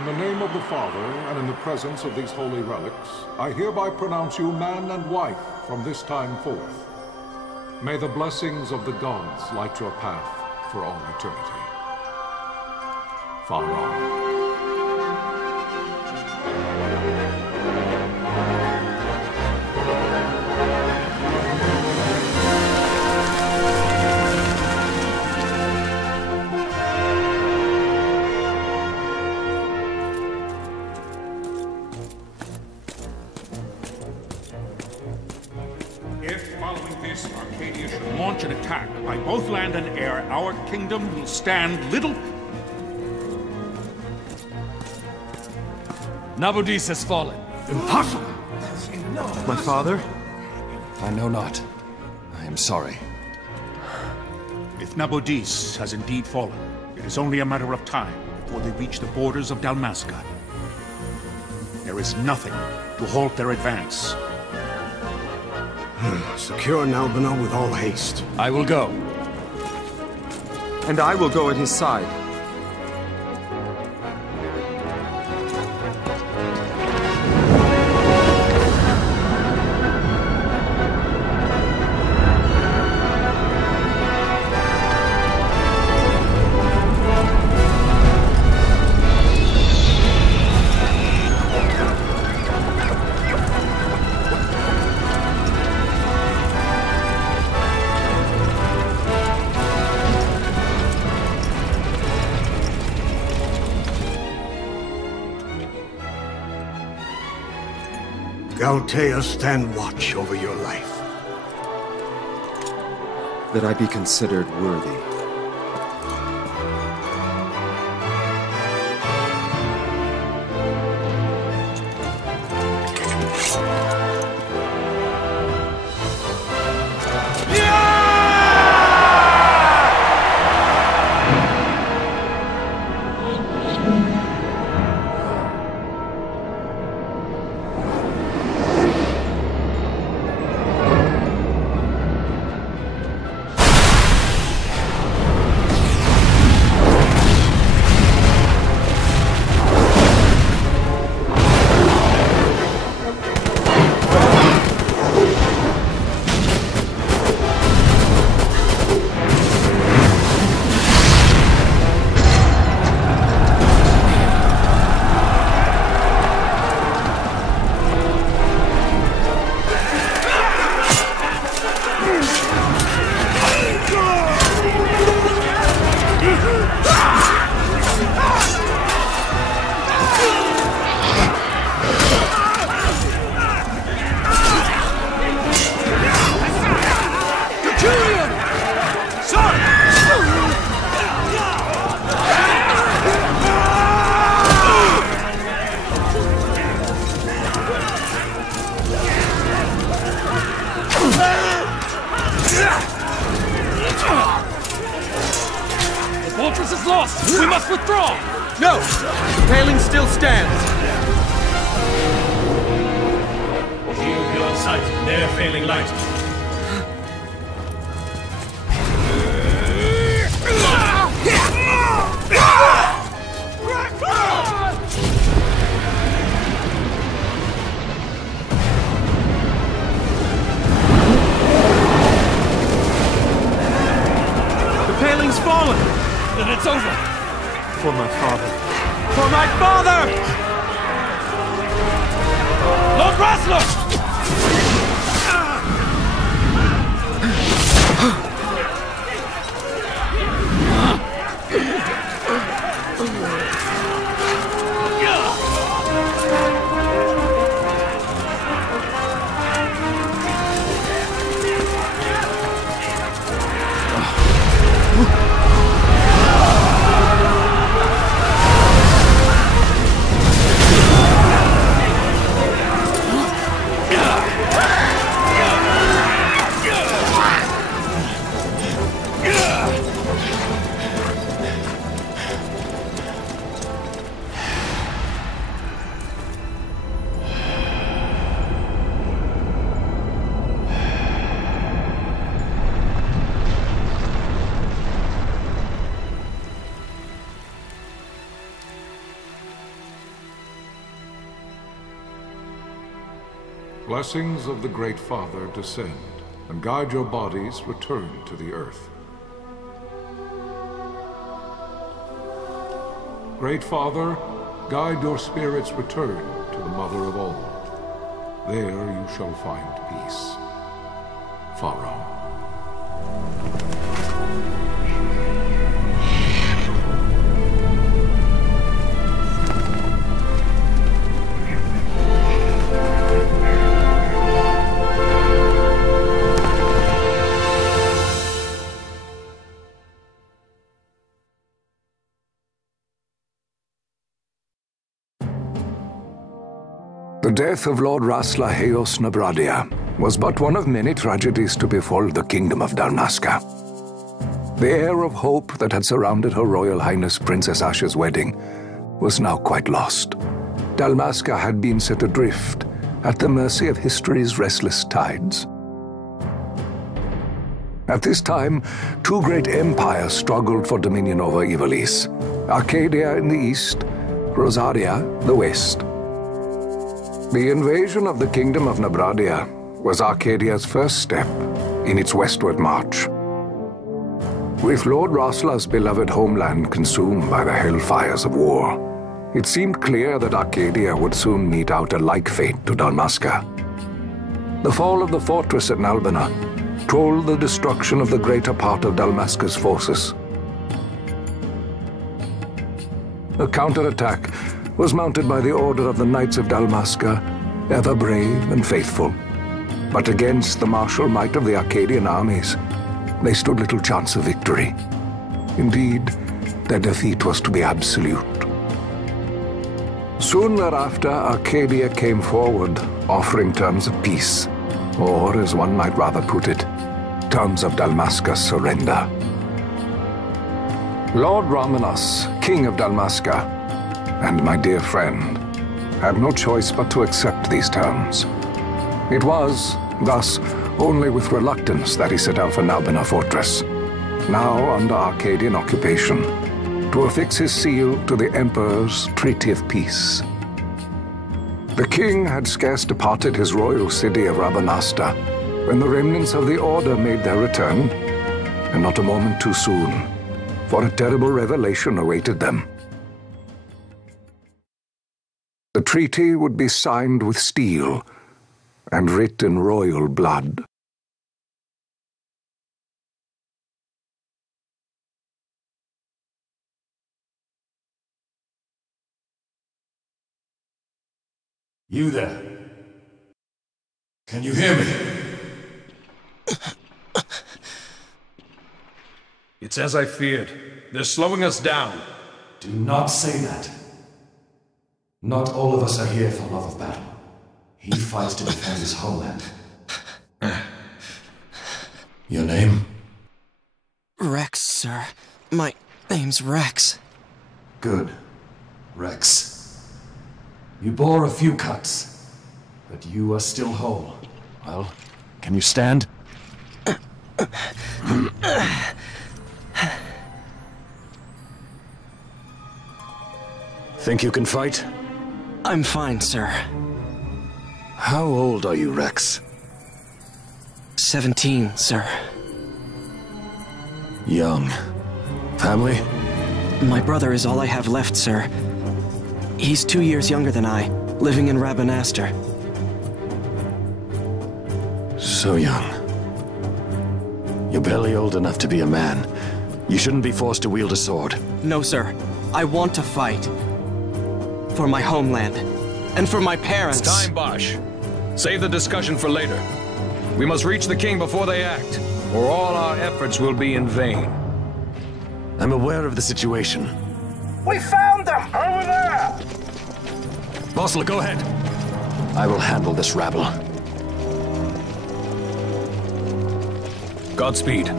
In the name of the Father, and in the presence of these holy relics, I hereby pronounce you man and wife from this time forth. May the blessings of the gods light your path for all eternity. Far on. Launch an attack by both land and air, our kingdom will stand little... Nabudis has fallen. Impossible! My father? I know not. I am sorry. If Nabudis has indeed fallen, it is only a matter of time before they reach the borders of Dalmasca. There is nothing to halt their advance. Secure Nalbina with all haste. I will go. And I will go at his side. Galtea, stand watch over your life. That I be considered worthy. Fortress is lost! We must withdraw! No! The paling still stands! Shield you on sight, ne'er failing light. The paling's fallen! Then it's over! For my father. For my father! Lord Rasler! blessings of the Great Father descend, and guide your bodies return to the earth. Great Father, guide your spirits return to the Mother of all. There you shall find peace. Pharaoh. The death of Lord Rasla Heos Nabradia was but one of many tragedies to befall the Kingdom of Dalmasca. The air of hope that had surrounded Her Royal Highness Princess Asha's wedding was now quite lost. Dalmasca had been set adrift at the mercy of history's restless tides. At this time, two great empires struggled for dominion over Ivalice: Arcadia in the east, Rosaria the west. The invasion of the Kingdom of Nabradia was Arcadia's first step in its westward march. With Lord Rasla's beloved homeland consumed by the hellfires of war, it seemed clear that Arcadia would soon mete out a like fate to Dalmasca. The fall of the fortress at Nalbina told the destruction of the greater part of Dalmasca's forces. A counterattack was mounted by the order of the Knights of Dalmasca, ever brave and faithful. But against the martial might of the Arcadian armies, they stood little chance of victory. Indeed, their defeat was to be absolute. Soon thereafter, Arcadia came forward, offering terms of peace, or, as one might rather put it, terms of Dalmasca's surrender. Lord Ramenas, King of Dalmasca, and my dear friend, had no choice but to accept these terms. It was, thus, only with reluctance that he set out for Nalbina Fortress, now under Arcadian occupation, to affix his seal to the Emperor's Treaty of Peace. The king had scarce departed his royal city of Rabanasta when the remnants of the Order made their return, and not a moment too soon, for a terrible revelation awaited them. The treaty would be signed with steel and writ in royal blood. You there? Can you hear me? It's as I feared. They're slowing us down. Do not say that. Not all of us are here for love of battle. He fights to defend his homeland. Your name? Rex, sir. My name's Rex. Good. Rex. You bore a few cuts, but you are still whole. Well, can you stand? Think you can fight? I'm fine, sir. How old are you, Rex? 17, sir. Young. Family? My brother is all I have left, sir. He's 2 years younger than I, living in Rabanastre. So young. You're barely old enough to be a man. You shouldn't be forced to wield a sword. No, sir. I want to fight. For my homeland. And for my parents. It's time, Bosch. Save the discussion for later. We must reach the king before they act, or all our efforts will be in vain. I'm aware of the situation. We found them! Over there! Bossel, go ahead. I will handle this rabble. Godspeed.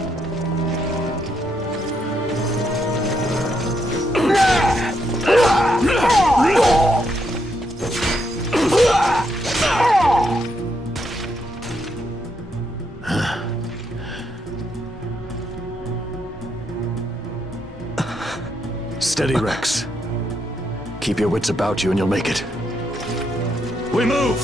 Steady, Rex. Keep your wits about you and you'll make it. We move!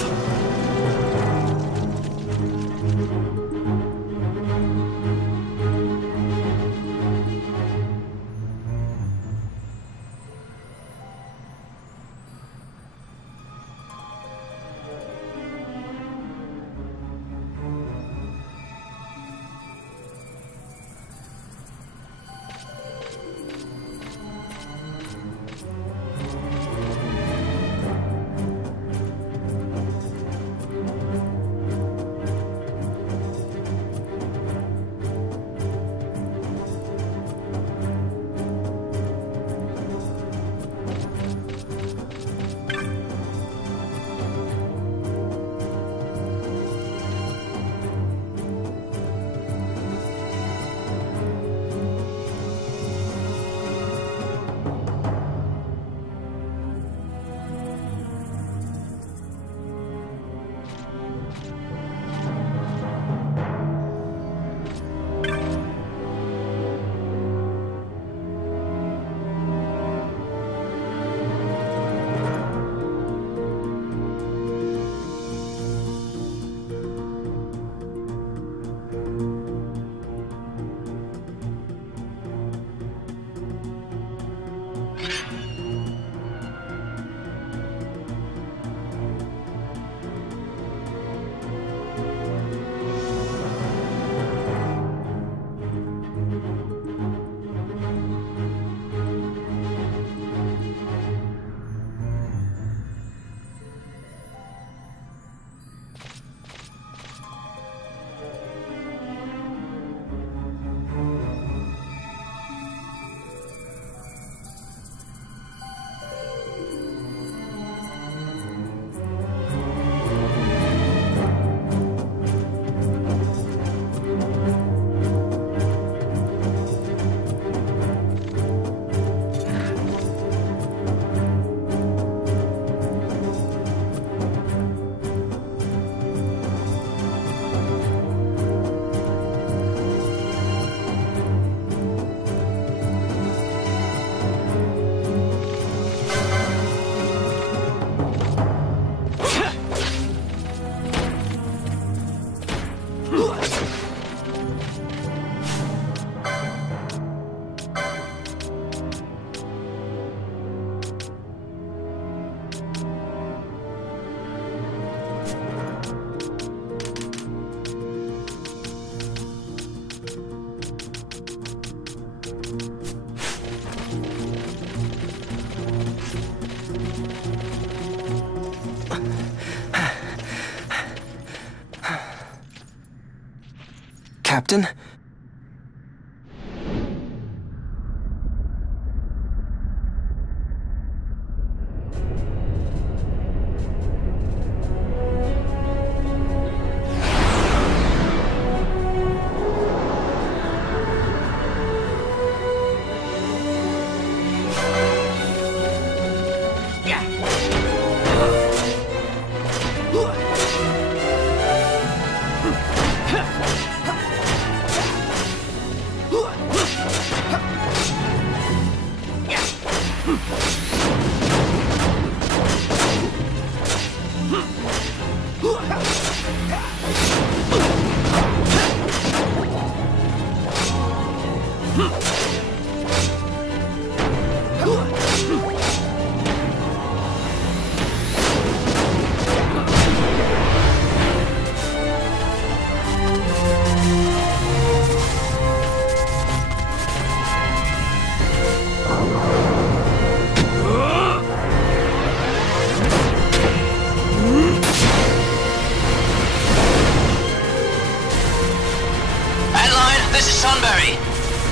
Captain?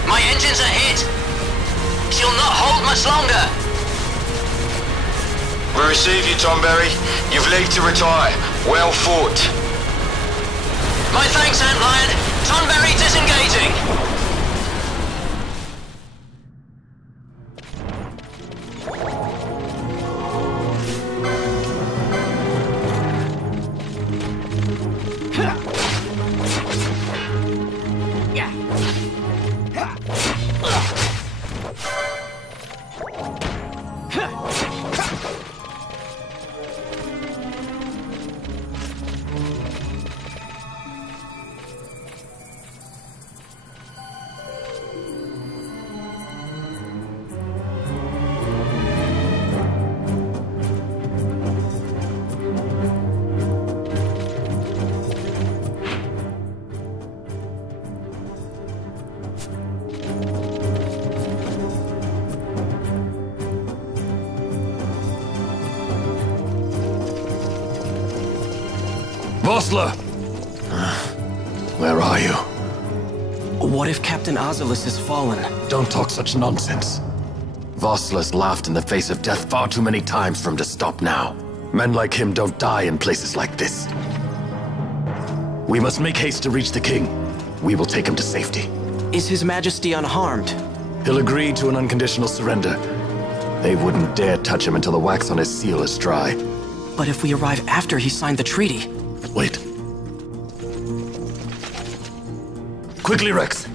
My engines are hit. She'll not hold much longer. We receive you, Tonberry. You've leave to retire. Well fought. My thanks, Antlion. Tonberry disengaging. Vossler! Where are you? What if Captain Oculus has fallen? Don't talk such nonsense. Vossler's laughed in the face of death far too many times for him to stop now. Men like him don't die in places like this. We must make haste to reach the king. We will take him to safety. Is His Majesty unharmed? He'll agree to an unconditional surrender. They wouldn't dare touch him until the wax on his seal is dry. But if we arrive after he signed the treaty... Wait. Quickly, Rex.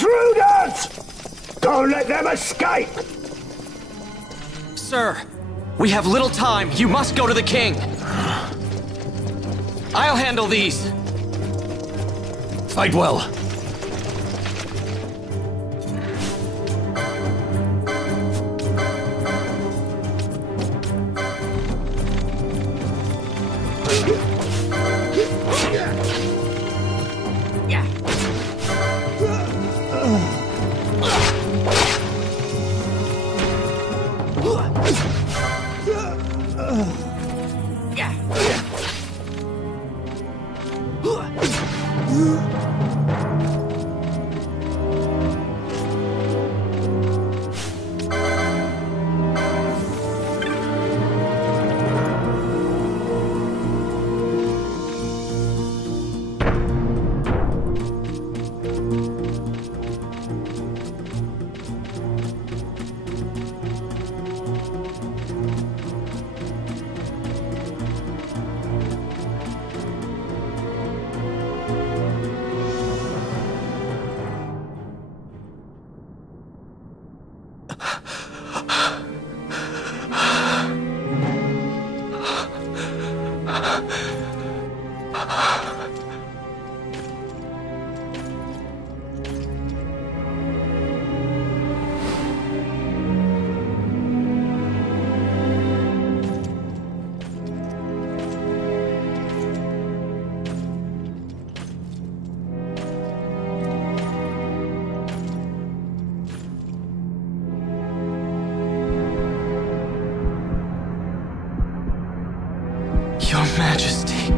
Intruders! Don't let them escape! Sir, we have little time. You must go to the king. I'll handle these. Fight well. Your Majesty.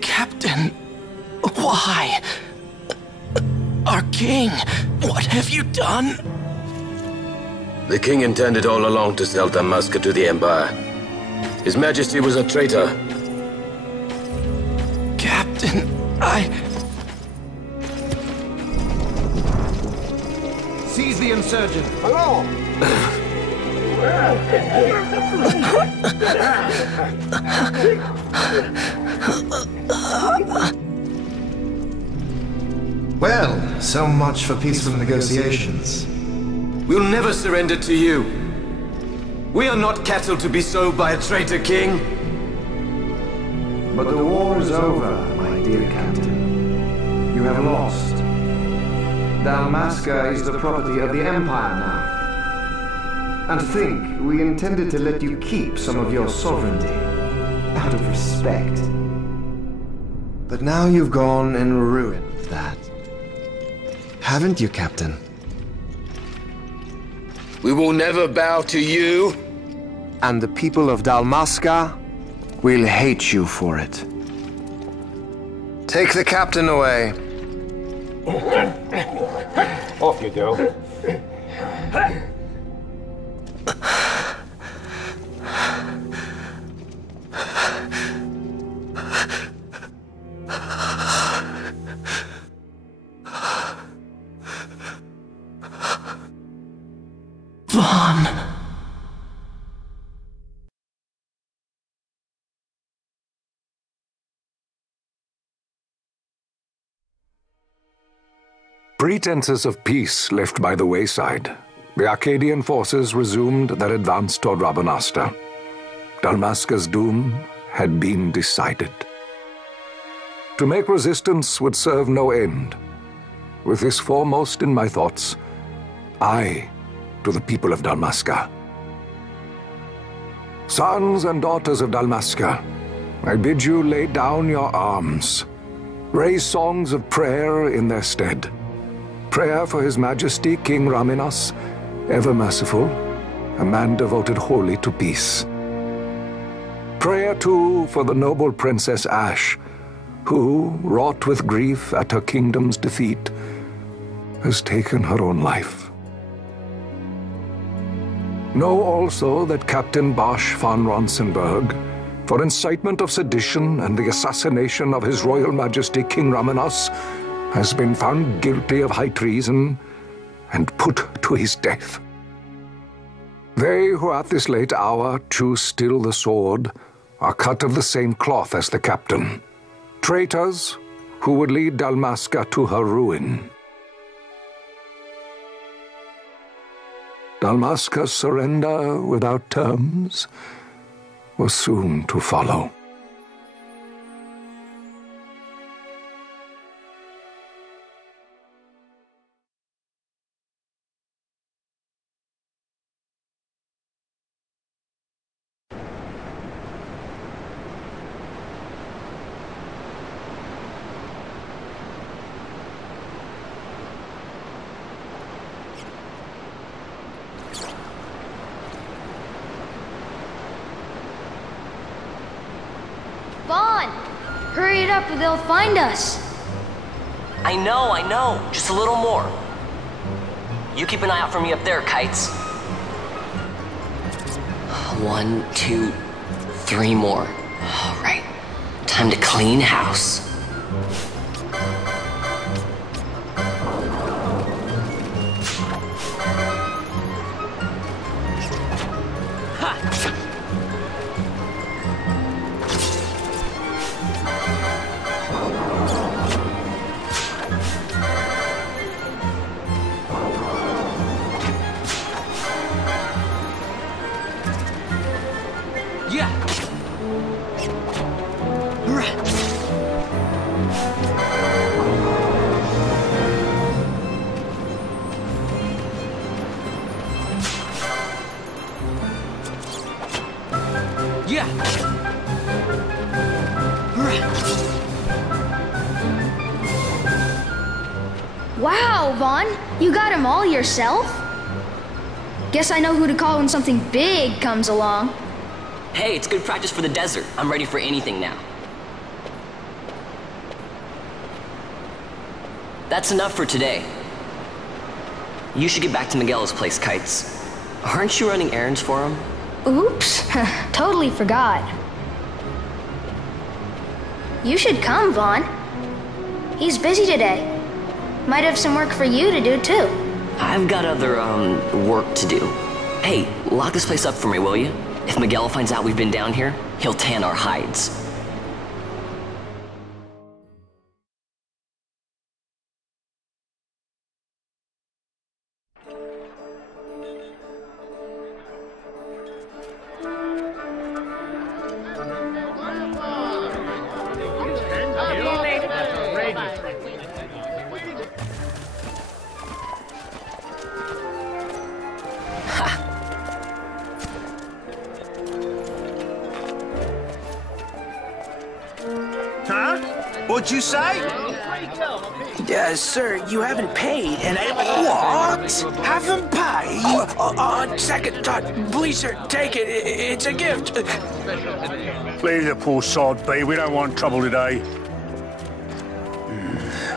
Captain, why? Our king, what have you done? The king intended all along to sell Dalmasca to the Empire. His Majesty was a traitor. Captain, Seize the insurgent. Hello! Well, so much for peaceful negotiations. We'll never surrender to you. We are not cattle to be sold by a traitor king. But the war is over, my dear Captain. You have lost. Dalmasca is the property of the Empire now. And think, we intended to let you keep some of your sovereignty, out of respect. But now you've gone and ruined that. Haven't you, Captain? We will never bow to you. And the people of Dalmasca will hate you for it. Take the captain away. Off you go. Vaughn. Pretenses of peace left by the wayside, the Arcadian forces resumed their advance toward Rabanasta. Dalmasca's doom had been decided. To make resistance would serve no end. With this foremost in my thoughts, I to the people of Dalmasca. Sons and daughters of Dalmasca, I bid you lay down your arms. Raise songs of prayer in their stead. Prayer for His Majesty King Raminas, ever merciful, a man devoted wholly to peace. Prayer, too, for the noble Princess Ash, who, wrought with grief at her kingdom's defeat, has taken her own life. Know also that Captain Bosch von Ronsenberg, for incitement of sedition and the assassination of His Royal Majesty King Raminas, has been found guilty of high treason and put to his death. They who at this late hour choose still the sword are cut of the same cloth as the captain. Traitors who would lead Dalmasca to her ruin. Dalmasca's surrender without terms was soon to follow. Hurry it up or they'll find us. I know. Just a little more. You keep an eye out for me up there, Kites. 1, 2, 3 more. All right. Time to clean house. Wow, Vaughn, you got them all yourself? Guess I know who to call when something big comes along. Hey, it's good practice for the desert. I'm ready for anything now. That's enough for today. You should get back to Miguel's place, Kites. Aren't you running errands for him? Oops, totally forgot. You should come, Vaughn. He's busy today. Might have some work for you to do, too. I've got other, work to do. Hey, lock this place up for me, will you? If Miguel finds out we've been down here, he'll tan our hides. What'd you say? Sir, you haven't paid, and What? Haven't paid? On second thought, please, sir, take it. It's a gift. Leave the poor sod be. We don't want trouble today.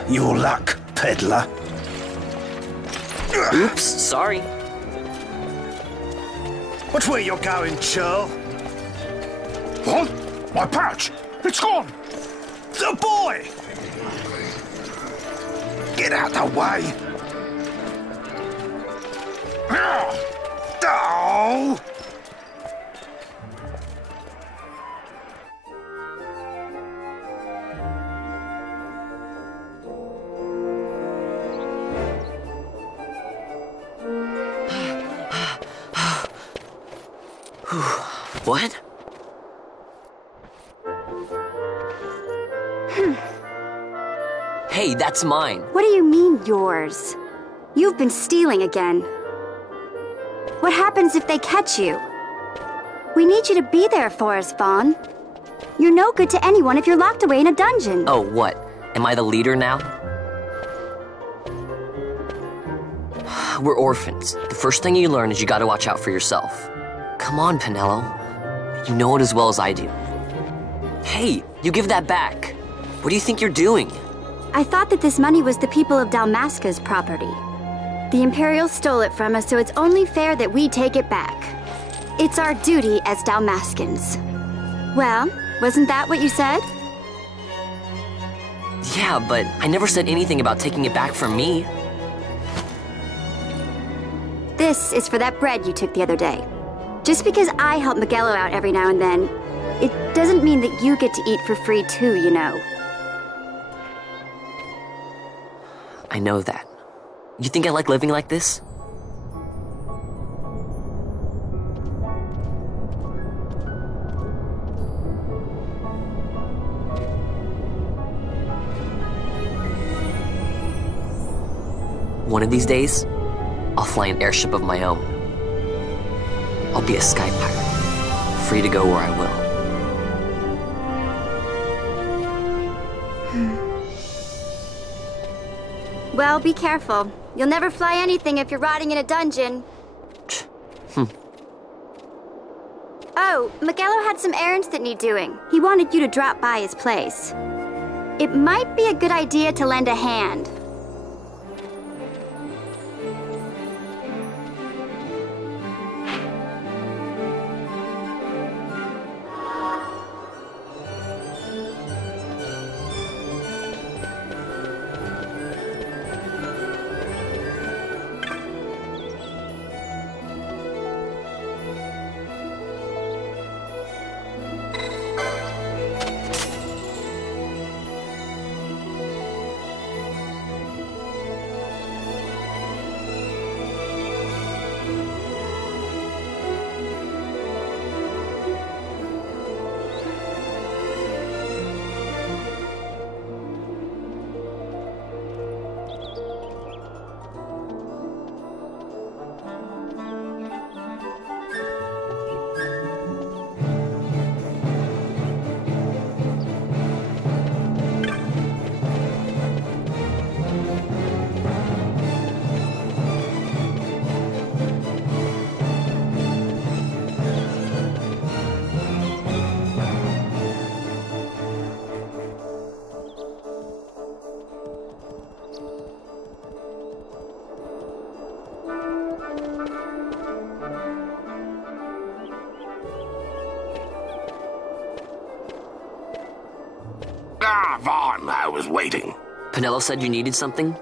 Your luck, peddler. Oops, sorry. Watch where you're going, churl. What? My pouch! It's gone! The boy! Get out the way! Oh! What? Hey, that's mine. What do you mean, yours? You've been stealing again. What happens if they catch you? We need you to be there for us, Vaughn. You're no good to anyone if you're locked away in a dungeon. Oh, what? Am I the leader now? We're orphans. The first thing you learn is you gotta watch out for yourself. Come on, Pinello. You know it as well as I do. Hey, you give that back. What do you think you're doing? I thought that this money was the people of Dalmasca's property. The Imperials stole it from us, so it's only fair that we take it back. It's our duty as Dalmascans. Well, wasn't that what you said? Yeah, but I never said anything about taking it back from me. This is for that bread you took the other day. Just because I help Miguelo out every now and then, It doesn't mean that you get to eat for free too, you know. I know that. You think I like living like this? One of these days, I'll fly an airship of my own. I'll be a sky pirate, free to go where I will. Well, be careful. You'll never fly anything if you're rotting in a dungeon. Oh, Miguelo had some errands that need doing. He wanted you to drop by his place. It might be a good idea to lend a hand. Vaughn, I was waiting. Penelo said you needed something?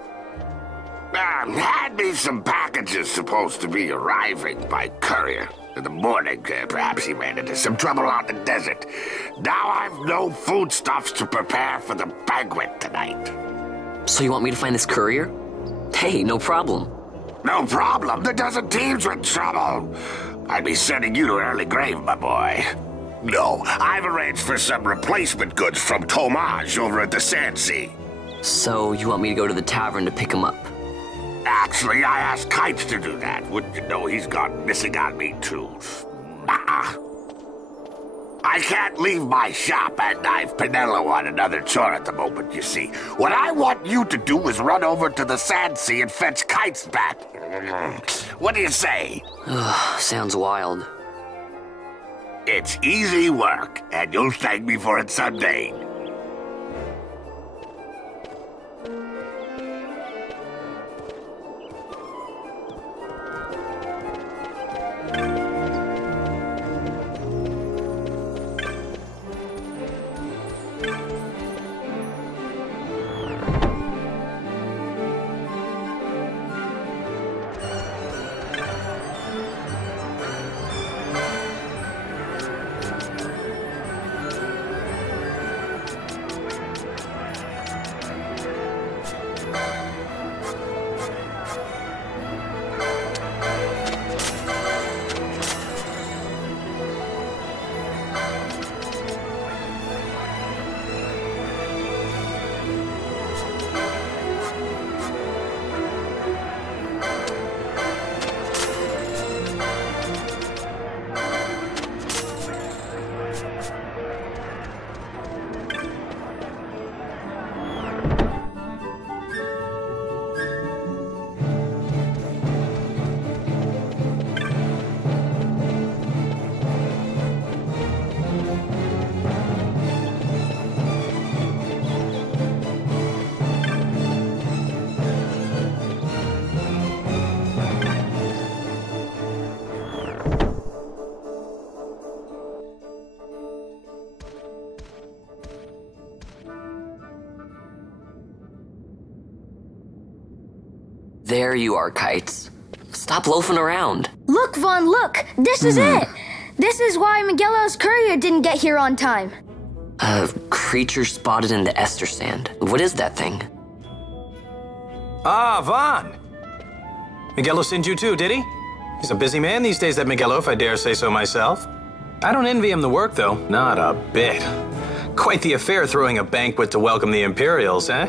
Had me some packages supposed to be arriving by courier. In the morning, perhaps he ran into some trouble out in the desert. Now I've no foodstuffs to prepare for the banquet tonight. So you want me to find this courier? Hey, no problem. No problem? The desert teem's with trouble. I'd be sending you to an early grave, my boy. No, I've arranged for some replacement goods from Tomage over at the Sand Sea. So you want me to go to the tavern to pick him up? Actually, I asked Kites to do that. Wouldn't you know he's gone missing on me, too. I can't leave my shop, and I've Penelo on another chore at the moment, you see. What I want you to do is run over to the Sand Sea and fetch Kites back. What do you say? Sounds wild. It's easy work, and you'll thank me for it someday. There you are, Kites. Stop loafing around. Look, Vaughn, look! This is it! This is why Miguelo's courier didn't get here on time. A creature spotted in the Ester Sand. What is that thing? Ah, Vaughn! Miguelo sent you too, did he? He's a busy man these days, that Miguelo, if I dare say so myself. I don't envy him the work, though. Not a bit. Quite the affair throwing a banquet to welcome the Imperials, eh?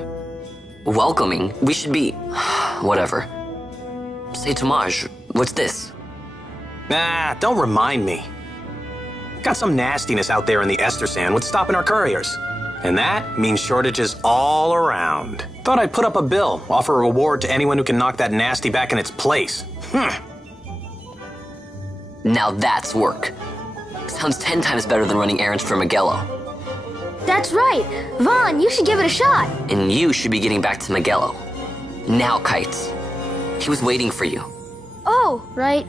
Welcoming? We should be... whatever. Say, Tomaj, what's this? Nah, don't remind me. Got some nastiness out there in the Ester Sand. What's stopping our couriers? And that means shortages all around. Thought I'd put up a bill, offer a reward to anyone who can knock that nasty back in its place. Now that's work. Sounds 10 times better than running errands for Miguelo. That's right. Vaughn, you should give it a shot. And you should be getting back to Miguelo. Now, Kites. He was waiting for you. Oh, right.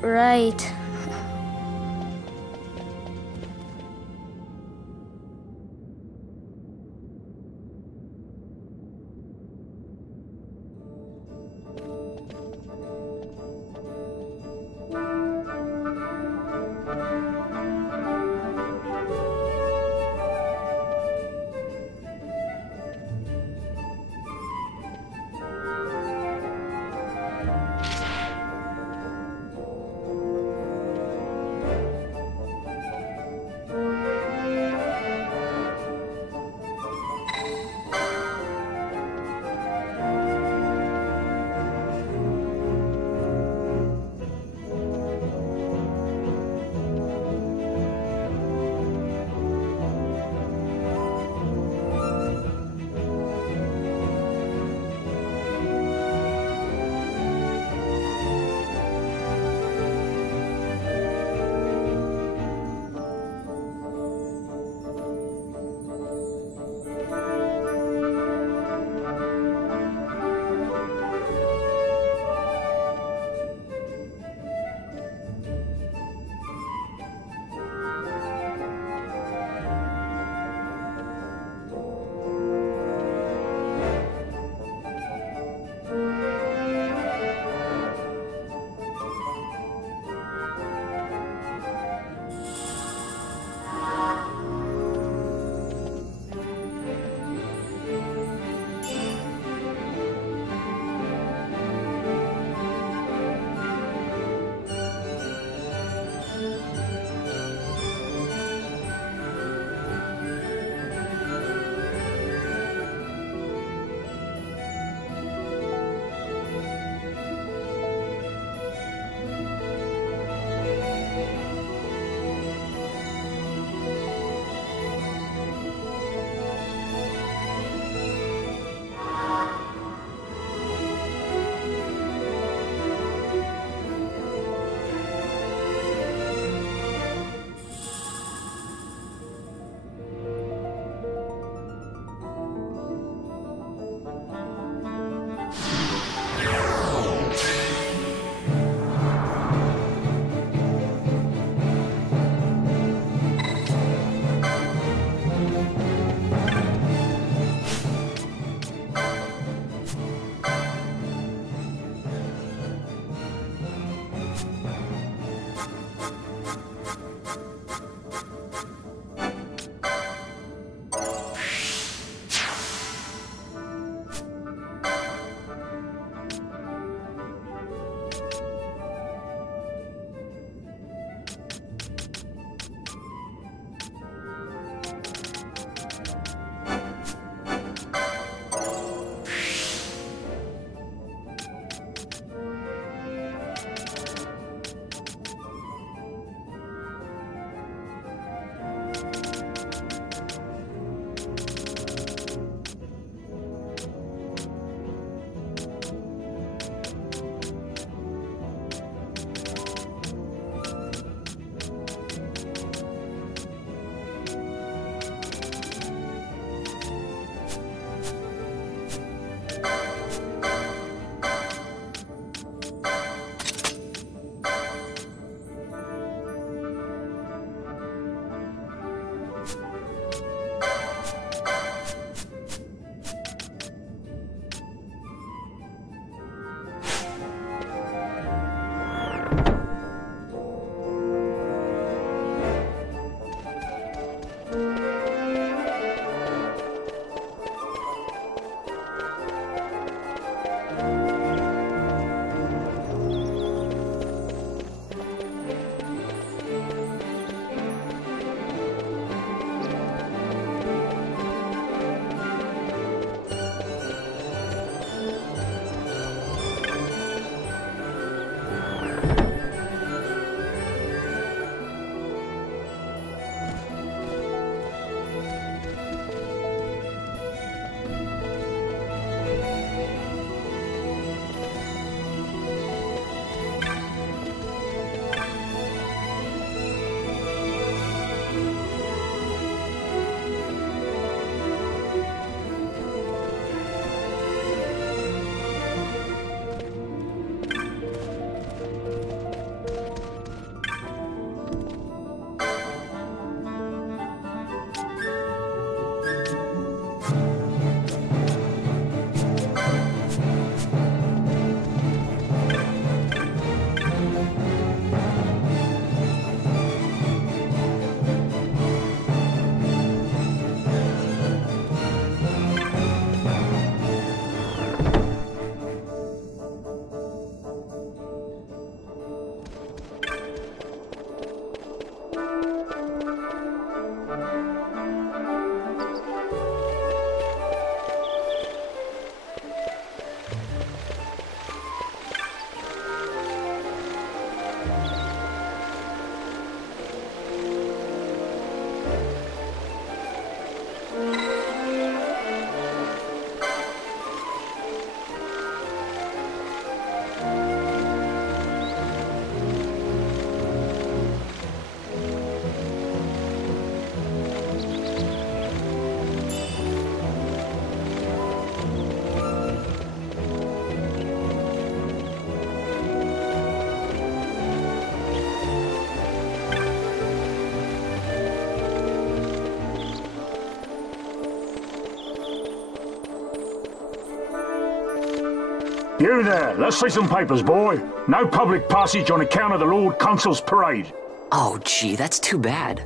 You there, let's see some papers, boy. No public passage on account of the Lord Consul's parade. Oh, gee, that's too bad.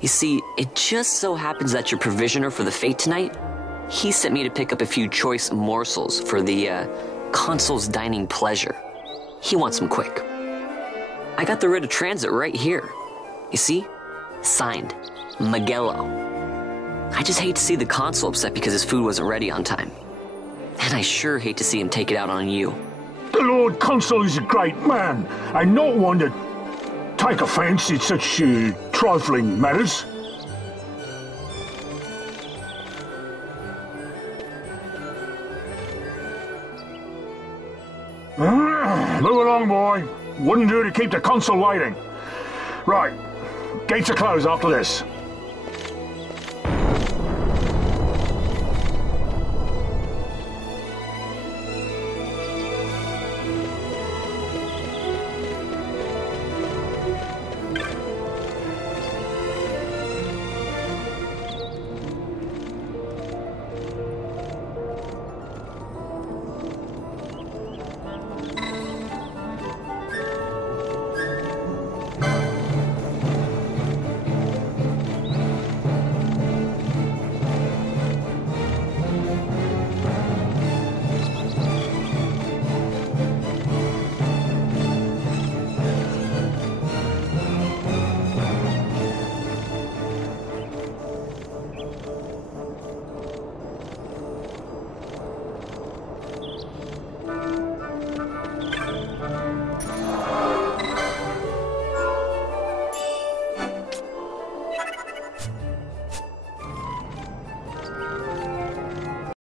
You see, it just so happens that your provisioner for the fete tonight, he sent me to pick up a few choice morsels for the, Consul's dining pleasure. He wants them quick. I got the writ of transit right here. You see? Signed, Magello. I just hate to see the Consul upset because his food wasn't ready on time. And I sure hate to see him take it out on you. The Lord Consul is a great man, and not one to take offence in such trifling matters. Move along, boy. Wouldn't do to keep the Consul waiting. Right, gates are closed after this.